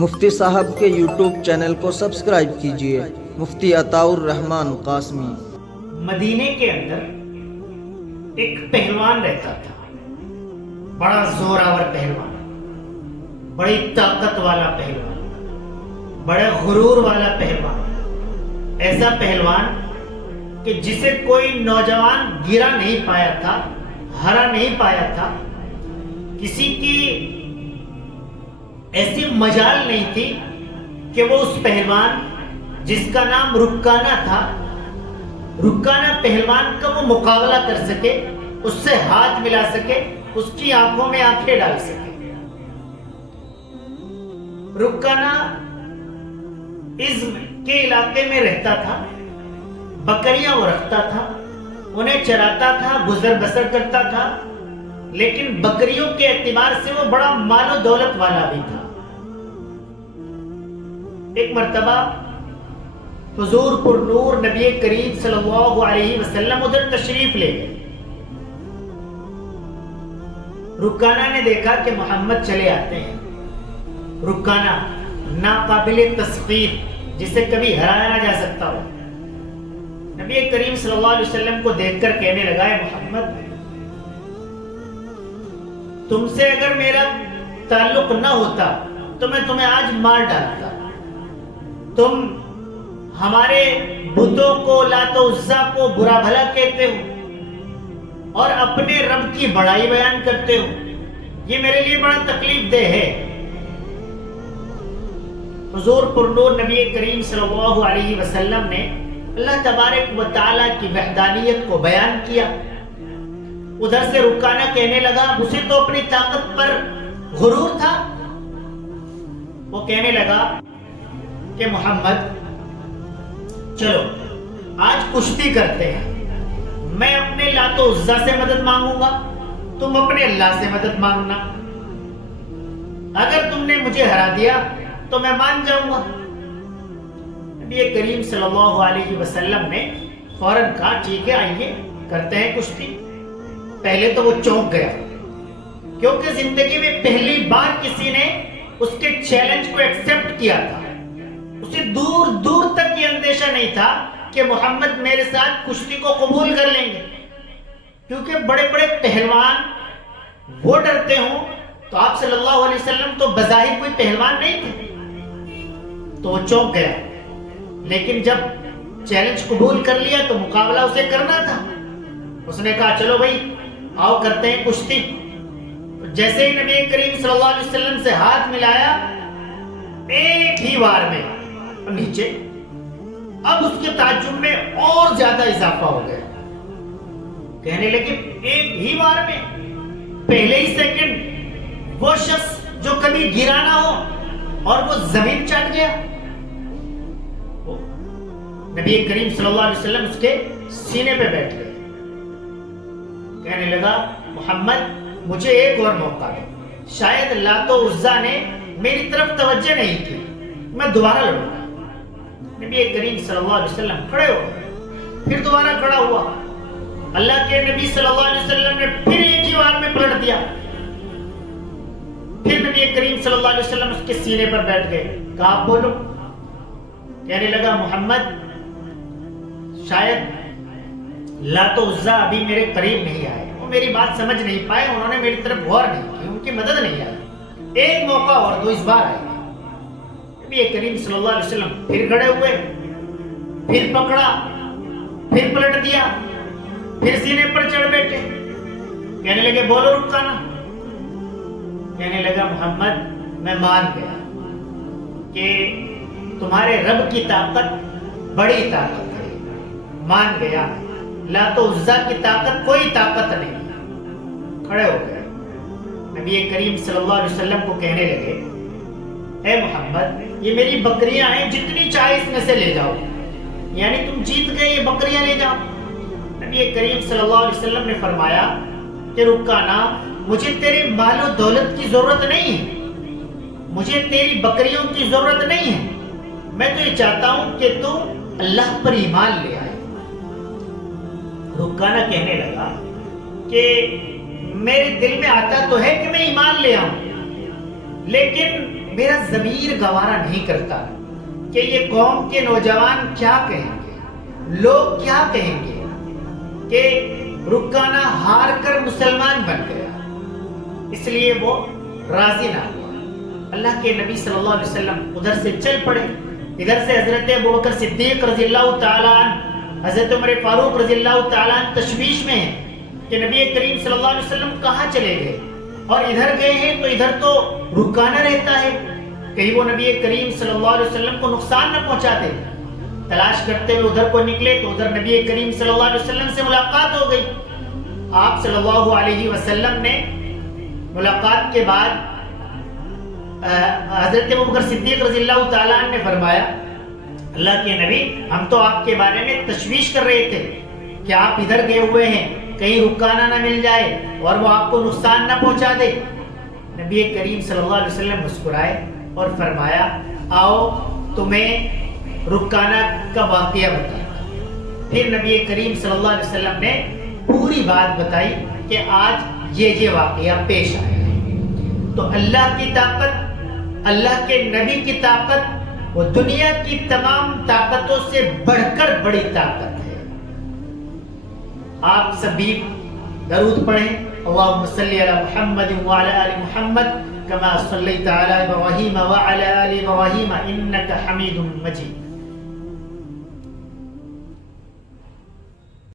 مفتی صاحب کے YouTube channel کو سبسکرائب کیجیے، مفتی عطاء الرحمن قاسمی۔ مدینے کے اندر ایک پہلوان رہتا تھا، بڑا زوراور پہلوان، بڑی طاقت والا پہلوان، بڑے غرور والا پہلوان، ایسا پہلوان کہ جسے کوئی نوجوان گرا نہیں پایا تھا، ہرا نہیں پایا تھا، کسی کی ایسی مجال نہیں تھی کہ وہ اس پہلوان جس کا نام رکانہ تھا، رکانہ پہلوان کا وہ مقابلہ کر سکے، اس سے ہاتھ ملا سکے، اس کی آنکھوں میں آنکھیں ڈال سکے۔ رکانہ عزم کے علاقے میں رہتا تھا، بکریاں وہ رکھتا تھا، انہیں چراتا تھا، گزر بسر کرتا تھا، لیکن بکریوں کے اعتبار سے وہ بڑا مال و دولت والا بھی تھا۔ ایک مرتبہ حضور پر نور نبی کریم صلی اللہ علیہ وسلم ادھر تشریف لے گئے۔ رکانہ نے دیکھا کہ محمد چلے آتے ہیں۔ رکانہ ناقابل تسخیر، جسے کبھی ہرایا نہ جا سکتا ہو، نبی کریم صلی اللہ علیہ وسلم کو دیکھ کر کہنے لگا، اے محمد، تم سے اگر میرا تعلق نہ ہوتا تو میں تمہیں آج مار ڈالتا۔ تم ہمارے بتوں کو، لات و عزا کو برا بھلا کہتے ہو اور اپنے رب کی بڑائی بیان کرتے ہو، یہ میرے لیے بڑا تکلیف دہ ہے۔ حضور پر نور نبی کریم صلی اللہ علیہ وسلم نے اللہ تبارک و تعالیٰ کی وحدانیت کو بیان کیا۔ ادھر سے رکانہ کہنے لگا، اسے تو اپنی طاقت پر غرور تھا، وہ کہنے لگا کہ محمد چلو آج کشتی کرتے ہیں، میں اپنے لات و عزا سے مدد مانگوں گا، تم اپنے اللہ سے مدد مانگنا، اگر تم نے مجھے ہرا دیا تو میں مان جاؤں گا۔ نبی کریم صلی اللہ علیہ وسلم نے فوراً کہا، ٹھیک ہے، آئیے کرتے ہیں کشتی۔ پہلے تو وہ چونک گیا، کیونکہ زندگی میں پہلی بار کسی نے اس کے چیلنج کو ایکسپٹ کیا تھا۔ اسے دور دور تک یہ اندیشہ نہیں تھا کہ محمد میرے ساتھ کشتی کو قبول کر لیں گے، کیونکہ بڑے بڑے پہلوان وہ ڈرتے ہوں تو آپ صلی اللہ علیہ وسلم تو بظاہر کوئی پہلوان نہیں تھے، تو وہ چونک گیا۔ لیکن جب چیلنج قبول کر لیا تو مقابلہ اسے کرنا تھا۔ اس نے کہا، چلو بھائی آؤ کرتے ہیں کشتی۔ جیسے ہی نبی کریم صلی اللہ علیہ وسلم سے ہاتھ ملایا، ایک ہی وار میں نیچے، اب اس کے تعجب میں اور زیادہ اضافہ ہو گیا۔ کہنے لگے، ایک ہی وار میں، پہلے ہی سیکنڈ وہ شخص جو کبھی گرا نہ ہو اور وہ زمین چاٹ گیا۔ نبی کریم صلی اللہ علیہ وسلم اس کے سینے پہ بیٹھ گئے۔ کہنے لگا، محمد مجھے ایک اور موقع دو، شاید لات و عزا نے میری طرف توجہ نہیں کی، میں دوبارہ لڑوں گا۔ نبی کریم صلی اللہ علیہ وسلم کھڑے ہو گئے، پھر دوبارہ کھڑا ہوا۔ اللہ کے نبی صلی اللہ علیہ وسلم نے پھر ایک ہی بار میں پلٹ دیا۔ پھر نبی کریم صلی اللہ علیہ وسلم اس کے سینے پر بیٹھ گئے۔ کہا، آپ بولو۔ کہنے لگا، محمد شاید لات و عزا ابھی میرے قریب نہیں آئے، وہ میری بات سمجھ نہیں پائے، انہوں نے میری طرف غور نہیں کی، ان کی مدد نہیں آئی، ایک موقع اور دو، اس بار آئے۔ نبی کریم صلی اللہ علیہ وسلم پھر کھڑے ہوئے، پھر پکڑا، پھر پلٹ دیا، پھر سینے پر چڑھ بیٹھے۔ کہنے لگے، بولو رکانہ۔ کہنے لگا، محمد میں مان گیا کہ تمہارے رب کی طاقت بڑی طاقت ہے، مان گیا، لات و عزا کی طاقت کوئی طاقت نہیں۔ کھڑے ہو گئے، نبی کریم صلی اللہ علیہ وسلم کو کہنے لگے، اے محمد یہ میری بکریاں ہیں، جتنی چاہے اس میں سے لے جاؤ، یعنی تم جیت گئے، یہ بکریاں لے جاؤ۔ نبی کریم صلی اللہ علیہ وسلم نے فرمایا کہ رکانہ، مجھے تیرے مال و دولت کی ضرورت نہیں ہے، مجھے تیری بکریوں کی ضرورت نہیں ہے، میں تو یہ چاہتا ہوں کہ تو اللہ پر ایمان لے آئے۔ رکانہ کہنے لگا کہ میرے دل میں آتا تو ہے کہ میں ایمان لے آؤں، لیکن میرا ضمیر گوارا نہیں کرتا کہ یہ قوم کے نوجوان کیا کہیں گے، لوگ کیا کہیں گے کہ رکانہ ہار کر مسلمان بن گیا، اس لیے وہ راضی نہ ہوا۔ اللہ کے نبی صلی اللہ علیہ وسلم ادھر سے چل پڑے، ادھر سے حضرت ابوبکر صدیق رضی اللہ تعالیٰ عنہ، حضرت عمر فاروق رضی اللہ تعالیٰ عنہ تشویش میں ہیں کہ نبی کریم صلی اللہ علیہ وسلم کہاں چلے گئے، اور ادھر گئے ہیں تو ادھر تو رکانہ رہتا ہے، کہیں وہ نبی کریم صلی اللہ علیہ وسلم کو نقصان نہ پہنچا دے۔ تلاش کرتے ہوئے ادھر کو نکلے تو ادھر نبی کریم صلی اللہ علیہ وسلم سے ملاقات ہو گئی۔ آپ صلی اللہ علیہ وسلم نے ملاقات کے بعد حضرت ابوبکر صدیق رضی اللہ تعالیٰ عنہ نے فرمایا، اللہ کے نبی ہم تو آپ کے بارے میں تشویش کر رہے تھے کہ آپ ادھر گئے ہوئے ہیں، کہیں رکانہ نہ مل جائے اور وہ آپ کو نقصان نہ پہنچا دے۔ نبی کریم صلی اللہ علیہ وسلم مسکرائے اور فرمایا، آؤ تمہیں رکانہ کا واقعہ بتایا۔ پھر نبی کریم صلی اللہ علیہ وسلم نے پوری بات بتائی کہ آج یہ واقعہ پیش آیا ہے۔ تو اللہ کی طاقت، اللہ کے نبی کی طاقت وہ دنیا کی تمام طاقتوں سے بڑھ کر بڑی طاقت ہے۔ آپ سبھی درود پڑھیں، اللہم صلی علی محمد وعلی آل محمد کما صلیت علی ابراہیم وعلی آل ابراہیم انک حمید مجید۔